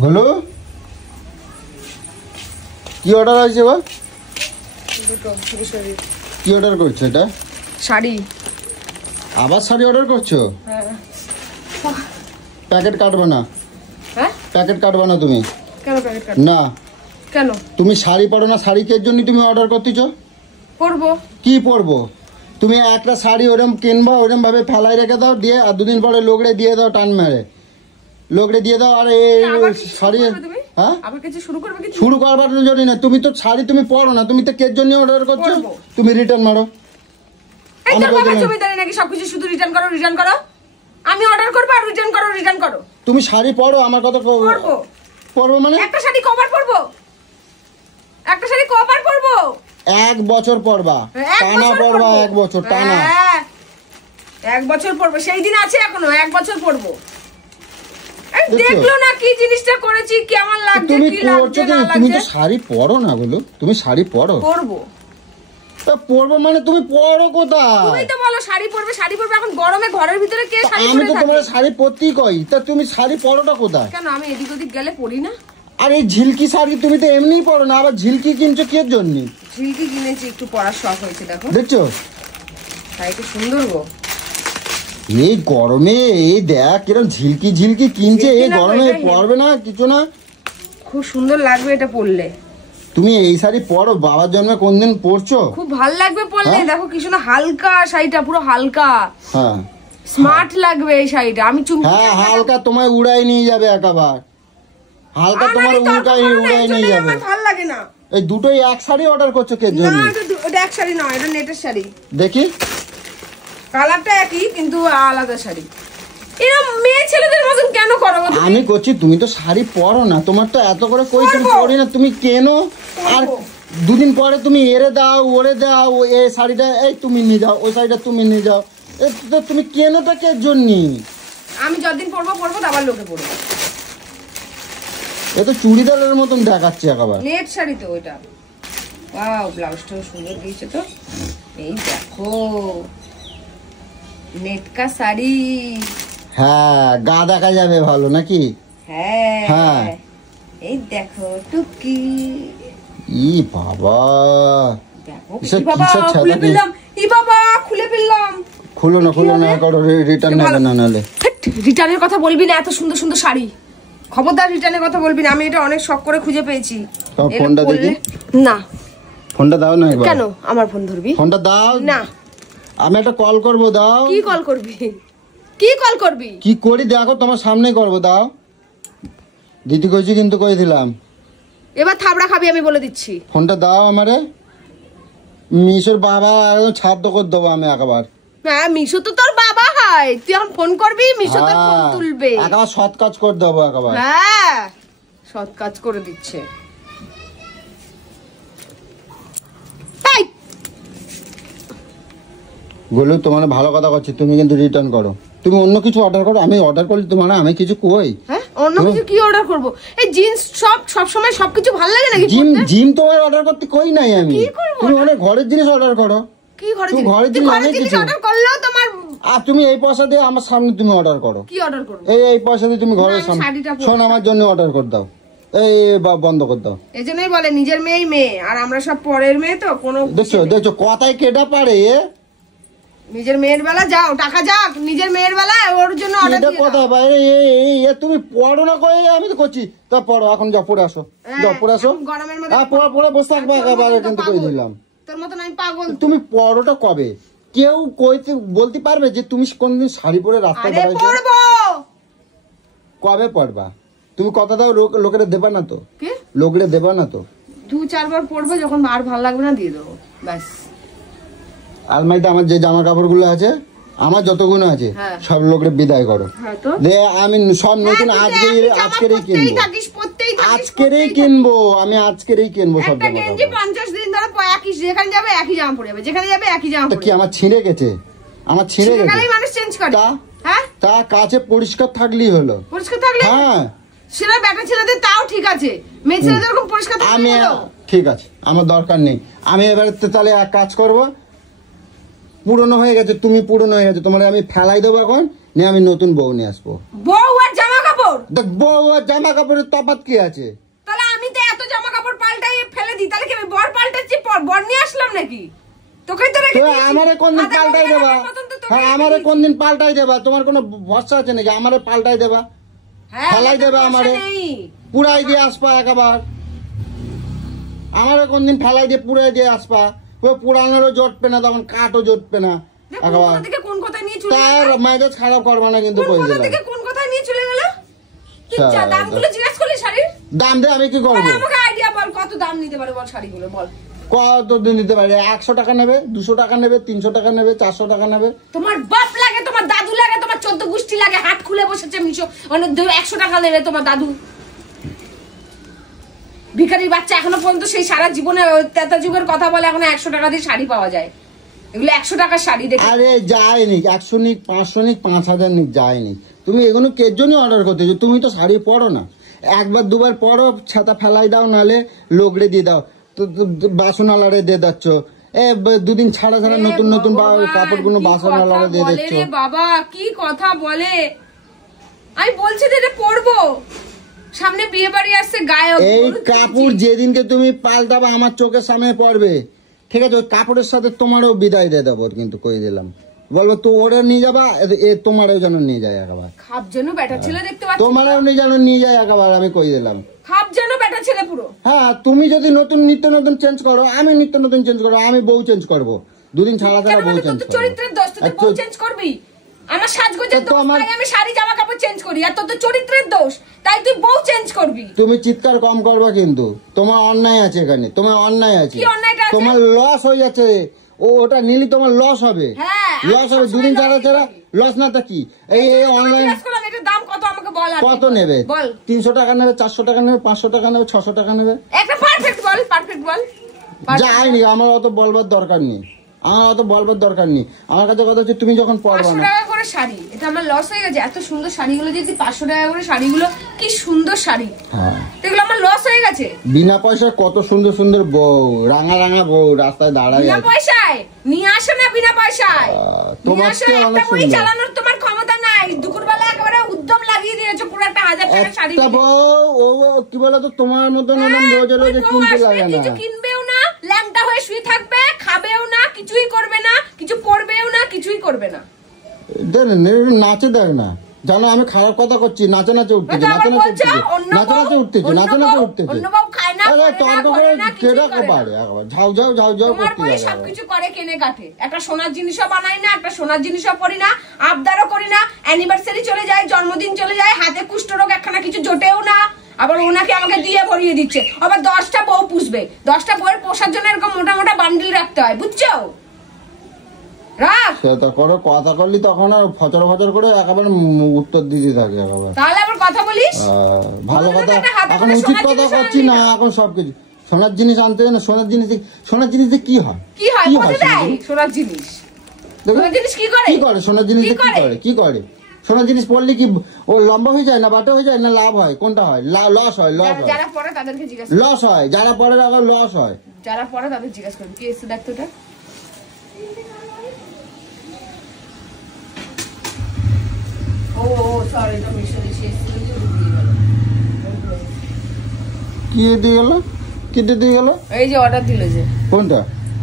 বলো কি অর্ডার আছে বা কি অর্ডার করছো? এটা শাড়ি। আবার শাড়ি অর্ডার করছো? প্যাকেট কাটবে না। হ্যাঁ প্যাকেট কাটবে না তুমি। কেন প্যাকেট কাট না কেন? তুমি শাড়ি পরো না, শাড়ি কে জন্য তুমি অর্ডার করতেছো? পরবো। কি পরবো? তুমি একটা শাড়ি ওরম কিনবা, ওরম ভাবে ফেলাই রেখে দাও, দিয়ে আর দুদিন পরে লোকড়ে দিয়ে দাও, টান মেরে লোকড়ে দিয়ে দাও। আর এই শাড়ি হ্যাঁ আবার কিছু শুরু করবে? কিছু শুরু করবার জন্য না। তুমি তো শাড়ি তুমি পরো না, তুমি তো কের জন্য অর্ডার করছো? তুমি রিটার্ন মারো। এই তো বাবা জমিদারি নাকি সবকিছু শুধু রিটার্ন করো রিটার্ন করো? আমি অর্ডার করব আর রিটার্ন করো রিটার্ন করো। তুমি শাড়ি পরো, আমার কথা পরবো। পরবো মানে একটা শাড়ি কবার পরবো? একটা শাড়ি কবার পরবো? 1 বছর পরবা, টানা পরবা 1 বছর টানা। 1 বছর পরবো, সেই দিন আছে এখনো। 1 বছর পরবো। দেখলো না কি জিনিসটা করেছি, কেমন লাগছে কি লাগছে না লাগছে? তুমি তো শাড়ি পরো না বলো, তুমি শাড়ি পরো? পরবো। তা পরবো মানে তুমি পরো কোথায়? তুমি তো বলো শাড়ি পরবে শাড়ি পরবে, এখন গরমে ঘরের ভিতরে কে শাড়ি পরে থাকে? আমি তো তোমার শাড়ি পরতেই কই, তা তুমি শাড়ি পরোটা কোথায়? কেন আমি এদিক ওদিক গেলে পরি না? আর এই ঝিলকি শাড়ি তুমি তো এমনিই পরো না, আবার ঝিলকি কিনছো কি জন্য? ঝিলকি কিনেছি, একটু পরার শখ হয়েছে। দেখো দেখছো শাড়িটা সুন্দর গো। এই গরমে এই দেখ কিরকম ঝিলকি ঝিলকি কিনছে, এই গরমে পরবে না কিছু না? খুব সুন্দর লাগবে এটা পরলে। তুমি এই শাড়ি পরো, বাবার জন্মে কোনদিন পরছো? খুব ভালো লাগবে পরলে। দেখো কি সুন্দর হালকা শাড়িটা, পুরো হালকা। হ্যাঁ স্মার্ট লাগবে এই শাড়িটা। আমি চুমকি হ্যাঁ হালকা তোমায় উড়াই নিয়ে যাবে একেবারে, হালকা তোমার উড়াই নিয়ে যাবে। আমার ভালো লাগে না। এই দুটোই এক শাড়ি অর্ডার করছো কে না জন্য? এটা এক শাড়ি নয়, এটা নেটের শাড়ি। দেখি কালারটা একই কিন্তু আলাদা শাড়ি। এরকম মেয়ে ছেলেদের মতন কেন করো? আমি করছি, তুমি তো শাড়ি পরো না, তোমার তো এত করে কই তুমি পরি না, তুমি কেনো আর দুদিন পরে তুমি এরে দাও ওরে দাও, এই শাড়িটা এই তুমি নিয়ে যাও, ওই শাড়িটা তুমি নিয়ে যাও, তুমি কেনোটা কে জন্য? আমি যতদিন পরবো পরবো আবার লোকে পরবো। এ তো চুড়িদারের মতন দেখাচ্ছে একেবারে। নেট শাড়ি তো ওইটা। ওয়াও ব্লাউজটাও সুন্দর দিয়েছে তো। এই দেখো নেট কা শাড়ি। হ্যাঁ গা দেখা যাবে ভালো নাকি? হ্যাঁ হ্যাঁ এই দেখো টুকি। ই বাবা দেখো কি বাবা খুলে ফেললাম। ই বাবা খুলে ফেললাম। খুলো না করো, রিটার্ন নেবে না নালে। রিটার্নের কথা বলবি না, এত সুন্দর সুন্দর শাড়ি। খবরদার রিটার্নের কথা বলবি না। আমি এটা অনেক শখ করে খুঁজে পেয়েছি। ফোনটা দেখি। না ফোনটা দাও না একবার। কেন আমার ফোন ধরবি? ফোনটা দাও না। আমি একটা কল করব, দাও। কি কল করবি? কি কল করবি? কি করি দেখো, তোমার সামনে করব, দাও। দিদি কইছি কিন্তু কই দিলাম। এবার থাবড়া খাবি আমি বলে দিচ্ছি। ফোনটা দাও আমারে। মিশোর বাবা একদম ছাদ্য করে দেবো আমি একবার। হ্যাঁ মিশো তো তোর বাবা হয়, তুই এখন ফোন করবি মিশো তোর ফোন তুলবে। একবার সৎ কাজ করে দেবো একবার। হ্যাঁ সৎ কাজ করে দিচ্ছে। বললো তোমার ভালো কথা করছি, তুমি কিন্তু রিটার্ন করো। তুমি অন্য কিছু অর্ডার করো, আমি অর্ডার করলে তোমার আমি কিছু কই? হ্যাঁ অন্য কিছু কি অর্ডার করব? এই জিন্স সব সময় সবকিছু ভালো লাগে নাকি? জিম তোমার অর্ডার করতে কই নাই আমি। তুমি অনেক ঘরের জিনিস অর্ডার করো। কি ঘরের জিনিস অর্ডার করলেও তোমার। আর তুমি এই পয়সা দিয়ে আমার সামনে তুমি অর্ডার করো। কি অর্ডার করব? এই পয়সা দিয়ে তুমি ঘরের সামনে শোন আমার জন্য অর্ডার করে দাও। এই বন্ধ করে দাও। এজন্যই বলে নিজের মেয়েই মেয়ে, আর আমরা সব পরের মেয়ে তো কোনো। দেখছো কথাই কেটা পারে। নিজের মেয়ের বেলা যাও টাকা যাক, নিজের মেয়ের বেলা ওর জন্য অর্ডার দিয়ে দাও। কথা বাইরে তুমি পড়ো না কই? আমি তো করছি তা পড়ো, এখন যা পড়ে আসো। যাও পড়ে আসো। গরমের মধ্যে পড়ে বসে থাকবে একেবারে, কিন্তু কই দিলাম। তোর মতন আমি পাগল। তুমি পড়োটা কবে? কেউ কইতে বলতে পারবে যে তুমি কোনদিন শাড়ি পরে রাস্তায় বেরাইছো? পড়বো। কবে পড়বা? তুমি কথা দাও, লোকেরা দেবা না তো? কি লোকেরা দেবা না তো? 2-4 বার পড়বো, যখন আর ভালো লাগবে না দিয়ে দেবো ব্যাস। আলমারিতে আমার যে জামা কাপড় গুলো আছে, আমার যতগুলো আছে সব লোকের বিদায় করো। আমি সব নতুন আজকেরই কিনবো আমি আজকেরই কিনবো সব জামা কাপড়। 50 দিন ধরে একই, যেখানে যাবে একই জামা পরে যাবে, যেখানে যাবে একই জামা পরে। কি আমার ছিঁড়ে গেছে? আমার ছিঁড়ে গেছে। মানুষ চেঞ্জ করে। হ্যাঁ তা কাছে পরিষ্কার থাকলেই হলো। পরিষ্কার থাকলে হ্যাঁ সেটা বেটা ছেলেদের তাও ঠিক আছে, মেয়ে ছেলেদের এরকম পরিষ্কার থাকলে আমি ঠিক আছে, আমার দরকার নেই। আমি এবারে তাহলে এক কাজ করবো, পুরনো হয়ে গেছে, তুমি পুরনো হয়ে গেছে, তোমার আমি ফেলাই দেবো এখন নিয়ে, আমি নতুন বউ নিয়ে আসবো। বউ আর জামা কাপড় কাপড়? দেখ বউ আর জামা কাপড়ের তফাৎ কি আছে? তাহলে আমি তো এত জামা কাপড় পাল্টাই ফেলে দিই, তাহলে কি আমি বর পাল্টাচ্ছি, বর নিয়ে আসলাম নাকি? তোকে তো রেখে দিয়েছি। আমারে কোনদিন পাল্টাই দেবা? হ্যাঁ আমারে কোনদিন পাল্টাই দেবা? তোমার কোনো ভরসা আছে নাকি? আমারে পাল্টাই দেবা, ফেলাই দেবা, আমারে পুরাই দিয়ে আসবা একবার, আমারে কোনদিন ফেলাই দিয়ে পুরাই দিয়ে আসবা। পুরানোরও জটবে না, তখন কাঠও জটবে না একবার। তার মেজাজ খারাপ করবা না কিন্তু কই দিলাম। কোন কথা নিয়ে চলে গেল? দামগুলো জিজ্ঞাসা করলি শাড়ির দাম দে, আমি কি করবো? আমাকে আইডিয়া বল, কত দাম নিতে পারে বল শাড়িগুলো, বল কত দিন দিতে পারে? 100 টাকা নেবে, 200 টাকা নেবে, 300 টাকা নেবে, 400 টাকা নেবে। তোমার বাপ লাগে, তোমার দাদু লাগে, তোমার 14 গোষ্ঠী লাগে, হাত খুলে বসেছে মিশো, অনেক 100 টাকা নেবে তোমার দাদু। ভিখারির বাচ্চা এখনো পর্যন্ত সেই সারা জীবনে তেতা যুগের কথা বলে, এখন 100 টাকা দিয়ে শাড়ি পাওয়া যায়। এগুলো 100 টাকার শাড়ি দেখে। আরে যায়নি 100 নিক, 500 নিক, 5000 নিক, যায়নি। তুমি এগুলো কের জন্য অর্ডার করতেছো? তুমি তো শাড়ি পরো না, একবার দুবার পরো, ছাতা ফেলাই দাও, নালে লোকড়ে দিয়ে দাও, বাসনালারে দিয়ে দিচ্ছ। দুদিন ছাড়া ছাড়া নতুন নতুন কাপড়গুলো বাসনালারে দিয়ে দিচ্ছ। বাবা কি কথা বলে! আমি বলছি যে এটা পরবো, সামনে বিয়ে বাড়ি আসছে, গায়ে এই কাপড় যেদিনকে তুমি পাল্টাবে আমার চোখের সামনে পড়বে, ঠিক আছে? ওই কাপড়ের সাথে তোমারও বিদায় দিয়ে দেবো, কিন্তু কই দিলাম, বলবো তো ওরা নিয়ে যাবা, তোমারও যেন নিয়ে যায় একবার। খাপ যেন বেটা ছেলে দেখতে পাচ্ছি, তোমারও যেন নিয়ে যায় একবার, আমি কই দিলাম। খাপ যেন বেটা ছেলে পুরো। হ্যাঁ তুমি যদি নতুন নিত্য নতুন চেঞ্জ করো, আমি নিত্য নতুন চেঞ্জ করবো, আমি বউ চেঞ্জ করবো, দুদিন ছাড়া ছাড়া বউ চেঞ্জ করবো। চরিত্রের দোষ, তুই বউ চেঞ্জ করবি? আমার সাজগোজের দোষ, তাই আমি শাড়ি জামা কাপড় চেঞ্জ করি, আর তোর তো চরিত্রের দোষ, তাই তুই বউ চেঞ্জ করবি। তুমি চিৎকার কম করবা, কিন্তু তোমার অন্যায় আছে এখানে, তোমার অন্যায় আছে, তোমার লস হয়ে যাচ্ছে। ওটা নিলি তোমার লস হবে, লস হবে, দুদিন ছাড়া ছাড়া লস না। তা কি এই অনলাইন দাম কত আমাকে বল, কত নেবে? 300 টাকা নেবে, 400 টাকা নেবে, 500 টাকা নেবে, 600 টাকা নেবে। একটা পারফেক্ট বল, পারফেক্ট বল। যায়নি, আমার অত বলবার দরকার নেই, আমার অত বলবার দরকার নেই। আমার কাছে কথা হচ্ছে তুমি যখন পরবা না। 500 টাকা করে শাড়ি, এটা আমার লস হয়ে গেছে। এত সুন্দর শাড়িগুলো যদি 500 টাকা করে শাড়িগুলো, কি সুন্দর শাড়ি, এগুলো আমার লস হয়ে গেছে। বিনা পয়সায় কত সুন্দর সুন্দর বউ, রাঙা রাঙা বউ রাস্তায় দাঁড়ায়। বিনা পয়সায় নিয়ে আসে না, বিনা পয়সায় তোমার একটা মুড়ি চালানোর তোমার ক্ষমতা নাই। দুপুরবেলা একেবারে উদ্যম লাগিয়ে দিয়েছো, পুরো 1000 টাকা শাড়ি। একটা বউ ও কি বলে তো, তোমার মতন রোজ রোজ কিনতে লাগে না, কিছু কিনবেও না, ল্যাংটা হয়ে শুয়ে থাকবে, খাবেও না, কিছুই করবে না, কিছু পরবেও না, কিছুই করবে না। নাচে দেখ না, জানো আমি খারাপ কথা করছি, নাচে নাচে উঠতেছে, নাচে নাচে উঠতেছে, নাচে নাচে উঠতেছে, নাচে নাচে উঠতেছে। তর্ক করে কেডা পারে, ঝাউ ঝাউ ঝাউ ঝাউ করতে লাগে। সবকিছু করে কেনে কাটে, একটা সোনার জিনিসও বানাই না, একটা সোনার জিনিসও পরি না, আবদারও করি না। অ্যানিভার্সারি চলে যায়, জন্মদিন চলে যায়, হাতে কুষ্ঠরোগ একখানা কিছু জোটেও না, আবার ওনাকে আমাকে দিয়ে ভরিয়ে দিচ্ছে। আবার 10টা বউ পুষবে, 10টা বউয়ের পোষার জন্য এরকম মোটা মোটা বান্ডিল রাখতে হয়, বুঝছো? সেটা করো, কথা করলি তখন আর ফচর ফচর করে একেবারে উত্তর দিতে থাকে একেবারে। তাহলে আবার কথা বলিস ভালো কথা, এখন উচিত কথা করছি না, এখন সবকিছু সোনার জিনিস আনতে না। সোনার জিনিস, সোনার জিনিসে কি হয়? কি হয় সোনার জিনিস? সোনার জিনিস কি করে? কি করে সোনার জিনিস? কি করে? কি করে? সোনার জিনিস পড়লে কি ও লম্বা হয়ে যায়, না বাটা হয়ে যায়, না লাভ হয়? কোনটা হয়? লস হয়, লস হয়। যারা পড়ে তাদেরকে জিজ্ঞাসা, লস হয় যারা পড়ে, আবার লস হয় যারা পড়ে তাদের জিজ্ঞাসা করুন। কি এসে দেখতো এটা? ও সরি, এটা মিশরে শেষ করে দিয়ে গেল। কি দিয়ে গেল? কি দিয়ে গেল? এই যে অর্ডার দিল যে, কোনটা?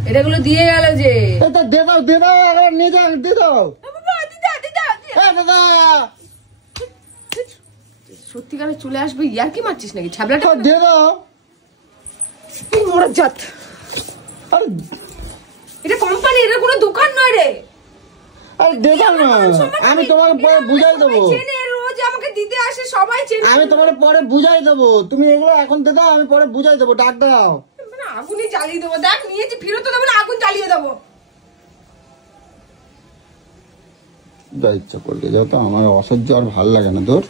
এটাগুলো দিয়ে গেল যে। এটা দে দাও, দে দাও, আবার নিয়ে যাও, দিয়ে দাও। দাদা সত্যিকারে চলে আসবে, ইয়ার কি মারছিস নাকি? ছাবলাটা দিয়ে দাও। মরার জাত, এটা কোম্পানি, এটা কোনো দোকান নয় রে। আরে দে দাও না, আমি তোমাকে পরে বুঝাই দেবো। রোজ আমাকে দিতে আসে সবাই, আমি তোমাকে পরে বুঝাই দেবো। তুমি এগুলো এখন দে দাও, আমি পরে বুঝাই দেবো। ডাক দাও, আগুনই জ্বালিয়ে দেবো। দেখ নিয়েছি, ফেরত দেবো না, আগুন জ্বালিয়ে দেবো। যা ইচ্ছা করবে যাও তো, আমার অসহ্য আর ভাল লাগে না তোর।